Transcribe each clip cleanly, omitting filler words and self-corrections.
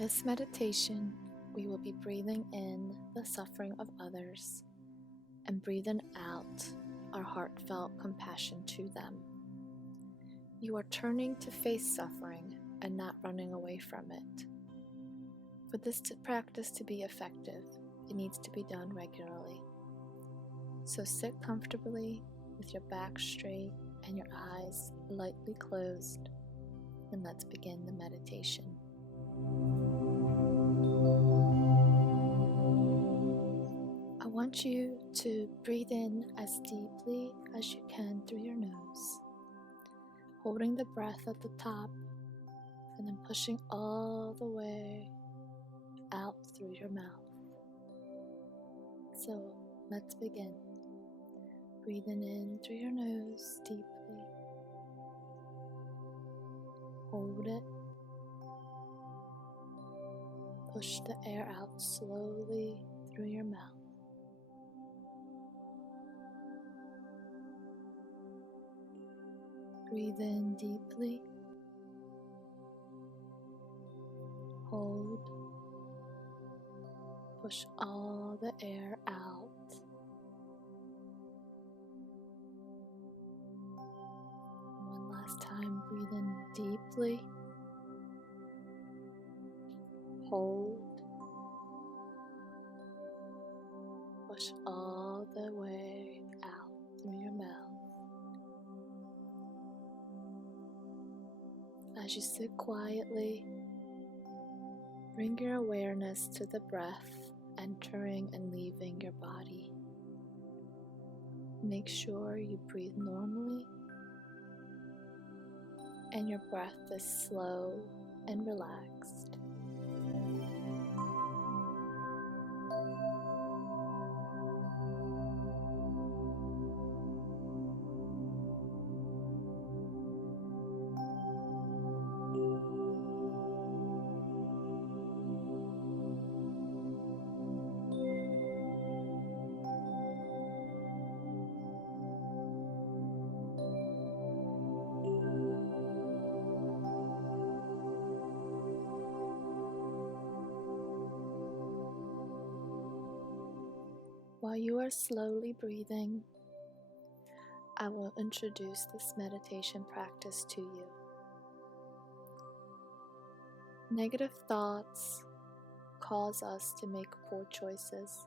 this meditation, we will be breathing in the suffering of others and breathing out our heartfelt compassion to them. You are turning to face suffering and not running away from it. For this practice to be effective, it needs to be done regularly. So sit comfortably with your back straight and your eyes lightly closed, and let's begin the meditation. I want you to breathe in as deeply as you can through your nose, holding the breath at the top and then pushing all the way out through your mouth. So let's begin. Breathing in through your nose deeply. Hold it. Push the air out slowly through your mouth. Breathe in deeply. Hold. Push all the air out. One last time, breathe in deeply. Hold. Push all the way out through your mouth. As you sit quietly, bring your awareness to the breath entering and leaving your body. Make sure you breathe normally and your breath is slow and relaxed. While you are slowly breathing, I will introduce this meditation practice to you. Negative thoughts cause us to make poor choices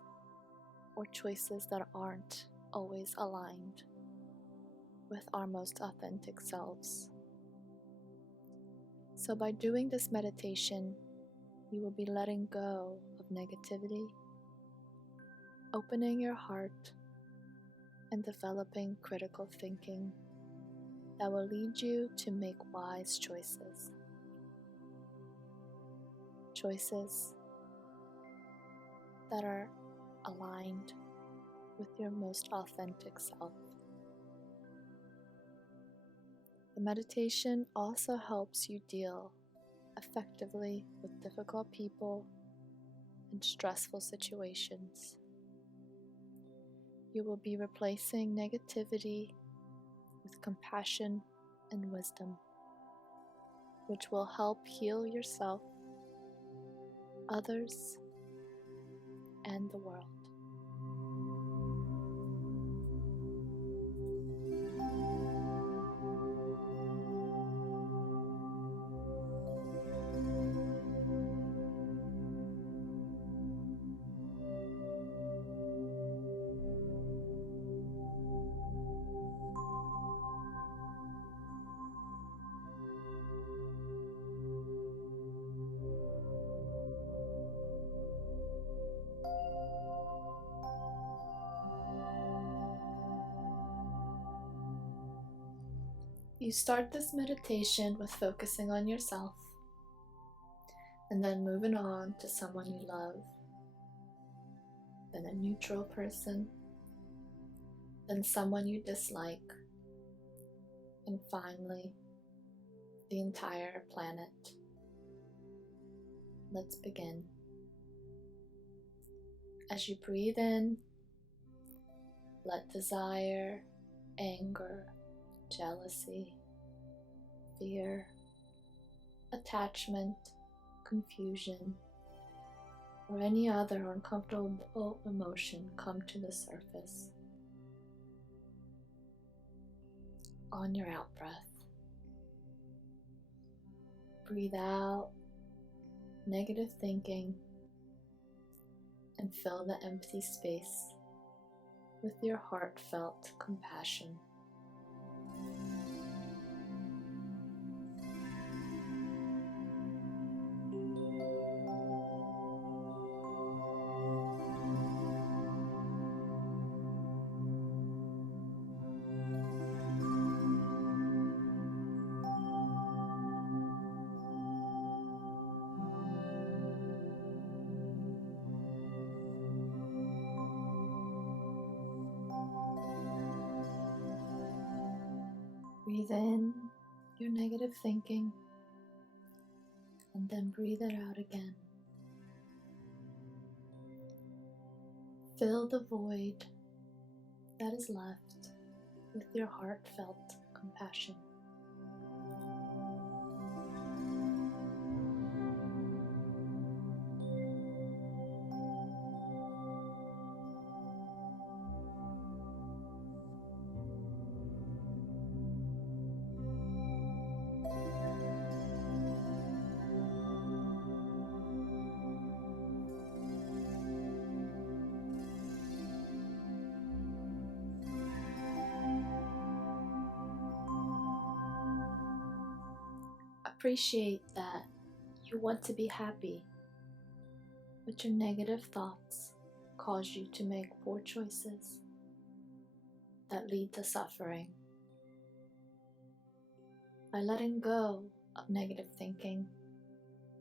or choices that aren't always aligned with our most authentic selves. So by doing this meditation, you will be letting go of negativity, opening your heart, and developing critical thinking that will lead you to make wise choices. Choices that are aligned with your most authentic self. The meditation also helps you deal effectively with difficult people and stressful situations. You will be replacing negativity with compassion and wisdom, which will help heal yourself, others, and the world. You start this meditation with focusing on yourself and then moving on to someone you love, then a neutral person, then someone you dislike, and finally, the entire planet. Let's begin. As you breathe in, let desire, anger, jealousy, fear, attachment, confusion, or any other uncomfortable emotion come to the surface. On your out breath, breathe out negative thinking and fill the empty space with your heartfelt compassion. Breathe in your negative thinking and then breathe it out again. Fill the void that is left with your heartfelt compassion. Appreciate that you want to be happy, but your negative thoughts cause you to make poor choices that lead to suffering. By letting go of negative thinking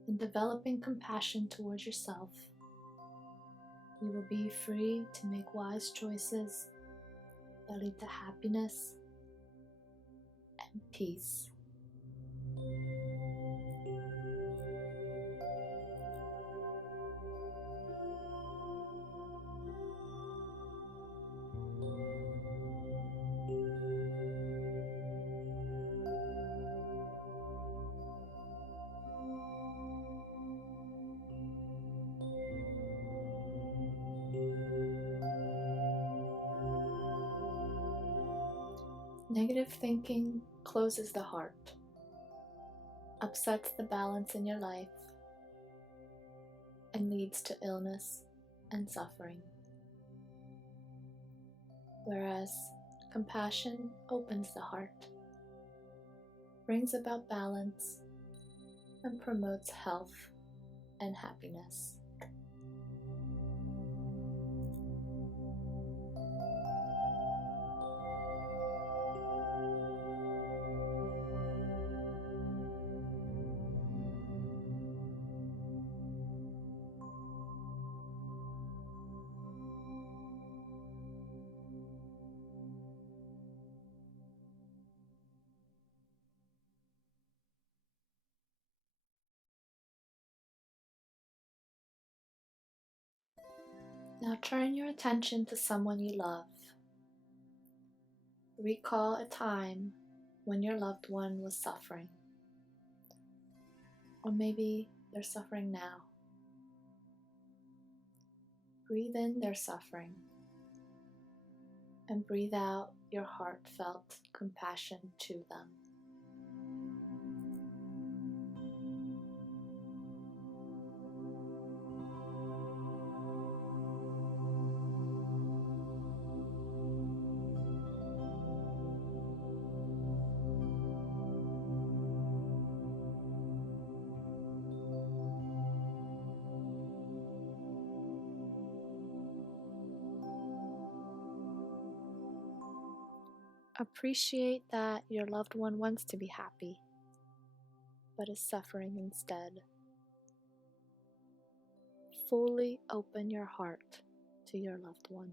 and developing compassion towards yourself, you will be free to make wise choices that lead to happiness and peace. Negative thinking closes the heart, upsets the balance in your life, and leads to illness and suffering. Whereas compassion opens the heart, brings about balance, and promotes health and happiness. Now turn your attention to someone you love. Recall a time when your loved one was suffering. Or maybe they're suffering now. Breathe in their suffering and breathe out your heartfelt compassion to them. Appreciate that your loved one wants to be happy, but is suffering instead. Fully open your heart to your loved one.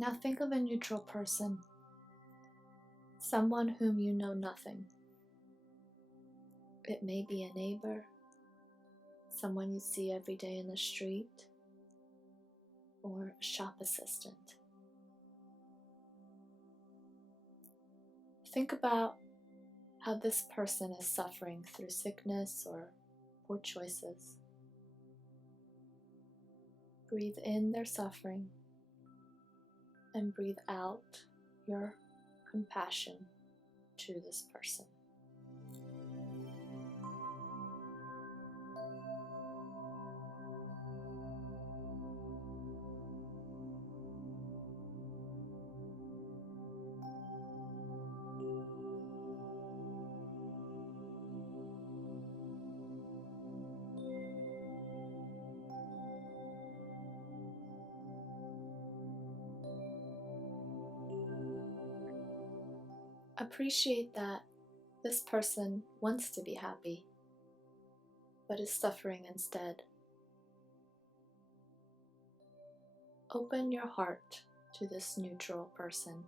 Now think of a neutral person, someone whom you know nothing. It may be a neighbor, someone you see every day in the street, or a shop assistant. Think about how this person is suffering through sickness or poor choices. Breathe in their suffering and breathe out your compassion to this person. Appreciate that this person wants to be happy, but is suffering instead. Open your heart to this neutral person.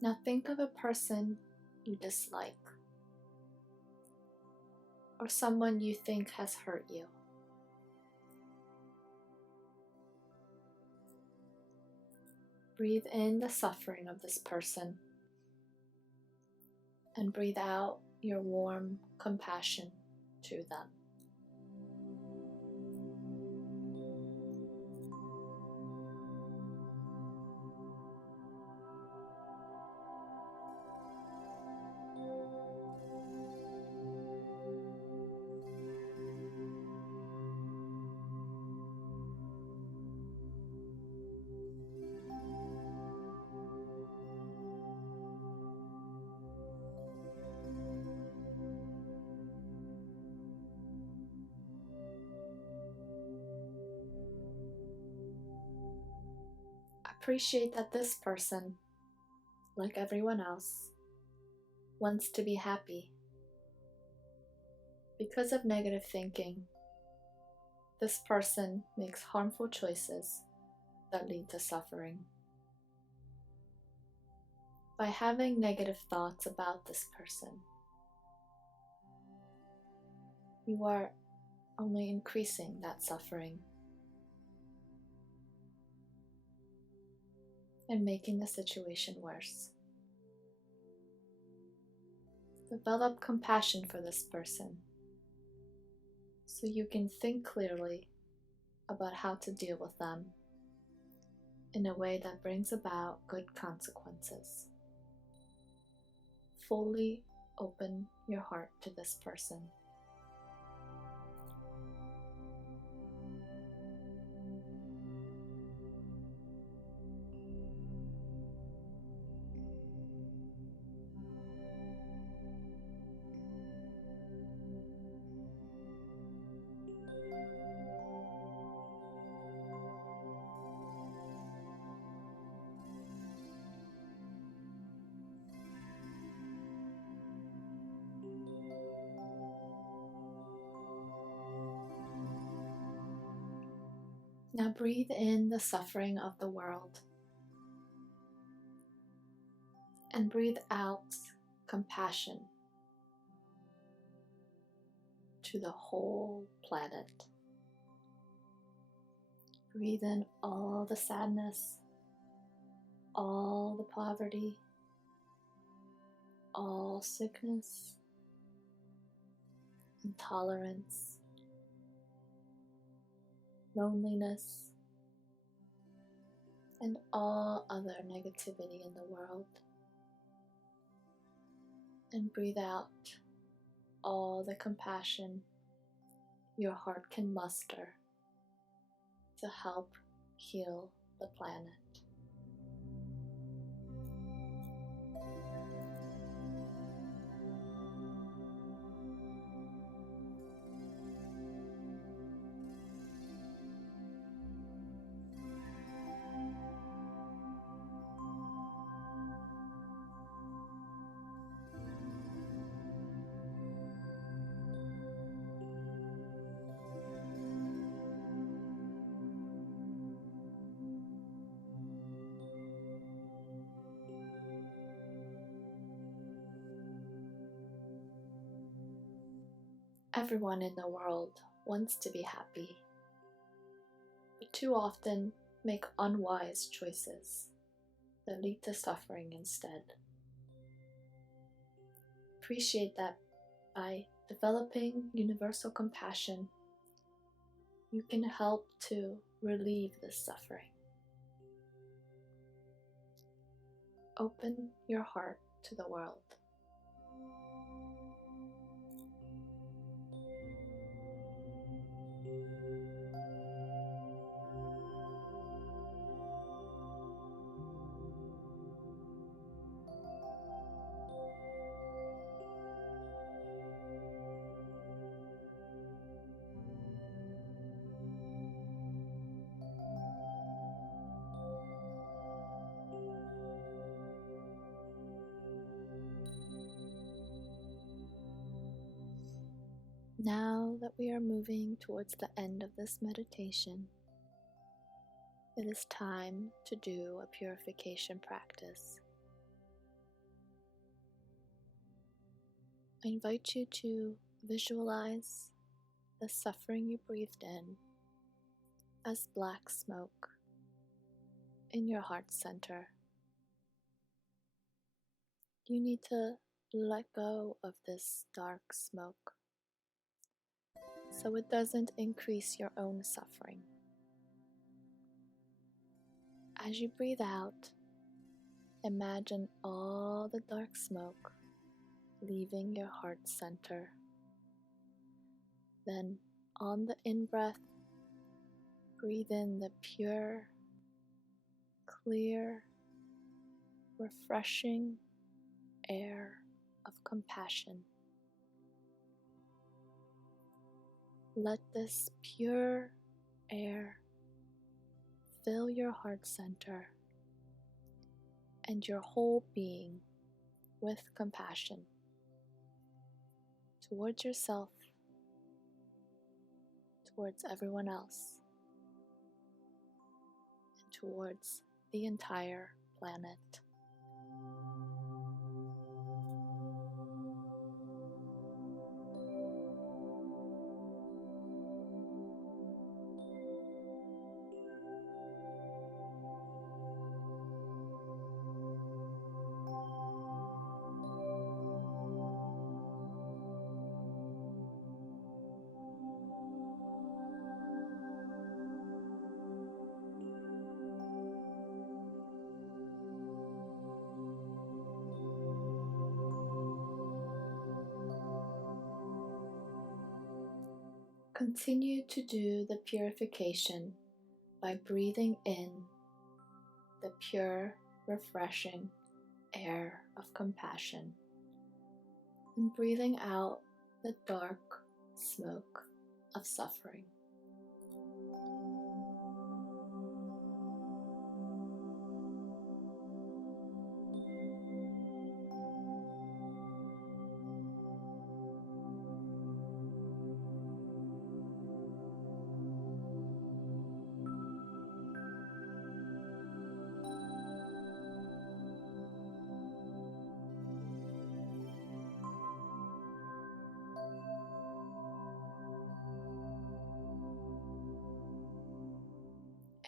Now think of a person you dislike, or someone you think has hurt you. Breathe in the suffering of this person and breathe out your warm compassion to them. Appreciate that this person, like everyone else, wants to be happy. Because of negative thinking, this person makes harmful choices that lead to suffering. By having negative thoughts about this person, you are only increasing that suffering and making the situation worse. Develop compassion for this person so you can think clearly about how to deal with them in a way that brings about good consequences. Fully open your heart to this person. Now breathe in the suffering of the world and breathe out compassion to the whole planet. Breathe in all the sadness, all the poverty, all sickness, intolerance, loneliness, and all other negativity in the world. And breathe out all the compassion your heart can muster to help heal the planet. Everyone in the world wants to be happy, but too often make unwise choices that lead to suffering instead. Appreciate that by developing universal compassion, you can help to relieve this suffering. Open your heart to the world. Now that we are moving towards the end of this meditation, it is time to do a purification practice. I invite you to visualize the suffering you breathed in as black smoke in your heart center. You need to let go of this dark smoke so it doesn't increase your own suffering. As you breathe out, imagine all the dark smoke leaving your heart center. Then, on the in-breath, breathe in the pure, clear, refreshing air of compassion. Let this pure air fill your heart center and your whole being with compassion towards yourself, towards everyone else, and towards the entire planet. Continue to do the purification by breathing in the pure, refreshing air of compassion and breathing out the dark smoke of suffering.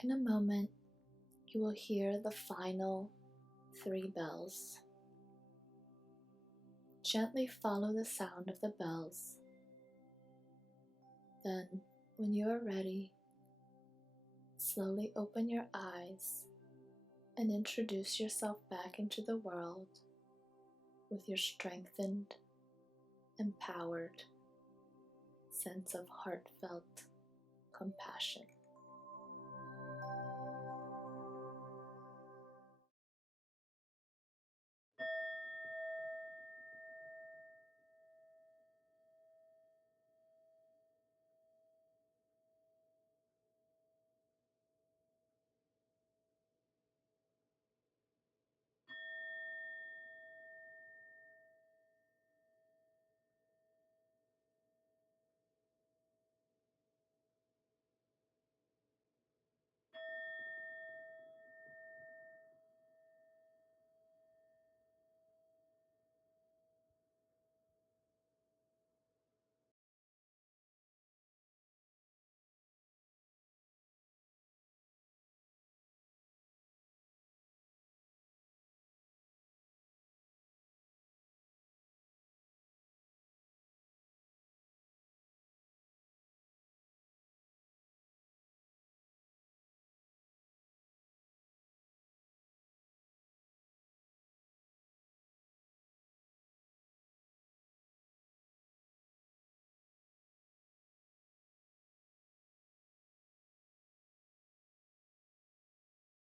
In a moment, you will hear the final 3 bells. Gently follow the sound of the bells. Then, when you are ready, slowly open your eyes and introduce yourself back into the world with your strengthened, empowered sense of heartfelt compassion.